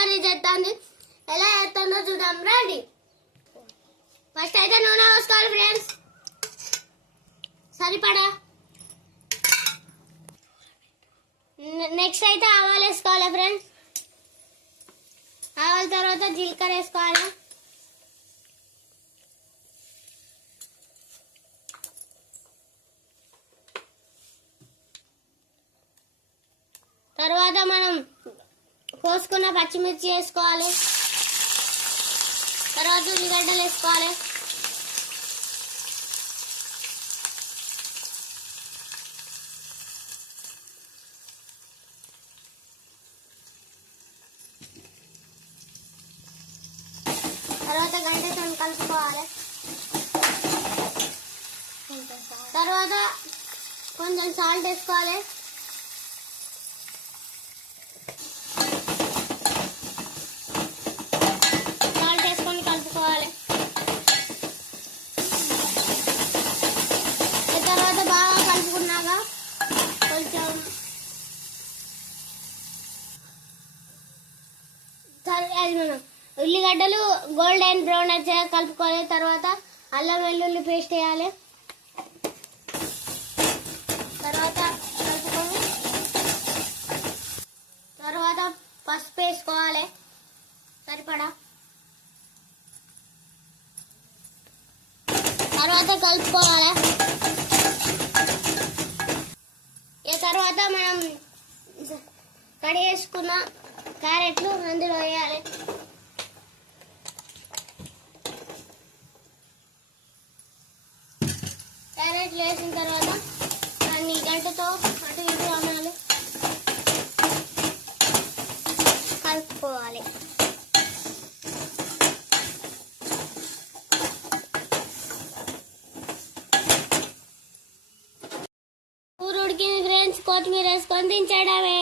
Curry చేస్తుంది. ఎలా చేస్తుందో చూద్దాం రండి. ఫస్ట్ అయితే నూనె పోసుకోవాలి ఫ్రెండ్స్, సరిపడా. నెక్స్ట్ అయితే ఆవాలు వేసుకోవాలి ఫ్రెండ్స్. ఆవాల తర్వాత జీలకర్ర వేసుకోవాలి. తర్వాత మనం కోసుకున్న పచ్చిమిర్చి వేసుకోవాలి. తర్వాత ఉల్లిగడ్డలు వేసుకోవాలి. తర్వాత గంటతో కలుపుకోవాలి. తర్వాత కొంచెం సాల్ట్ వేసుకోవాలి. సాల్ట్ వేసుకొని కలుపుకోవాలి. తర్వాత బాగా కలుపుకున్నాక కొంచెం ఉల్లిగడ్డలు గోల్డెన్ బ్రౌన్ వచ్చాక కలుపుకోవాలి. తర్వాత అల్లం వెల్లుల్లి పేస్ట్ వేయాలి. తర్వాత కలుపుకొని తర్వాత పసుపు వేసుకోవాలి సరిపడా. తర్వాత కలుపుకోవాలి. ఈ తర్వాత మనం కడిగేసుకున్న క్యారెట్లు అందులో వేయాలి. క్యారెట్లు వేసిన తర్వాత దాన్ని గంటతో అటు ఇటు అనాలి, కలుపుకోవాలి. కూర ఉడికింది ఫ్రెండ్స్, కొత్తిమీర వేసుకొని దించడమే.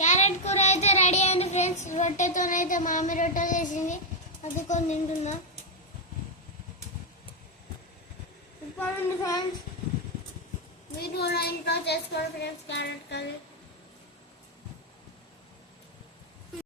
క్యారెట్ కూర అయితే రెడీ అయింది ఫ్రెండ్స్. రొట్టెతోనైతే మామి రొట్టెలు చేసింది, అది కొన్ని తింటున్నా. ఇప్పుడు ఫ్రెండ్స్ మీరు కూడా ఇంట్లో చేసుకోండి ఫ్రెండ్స్ క్యారెట్ కర్రీ.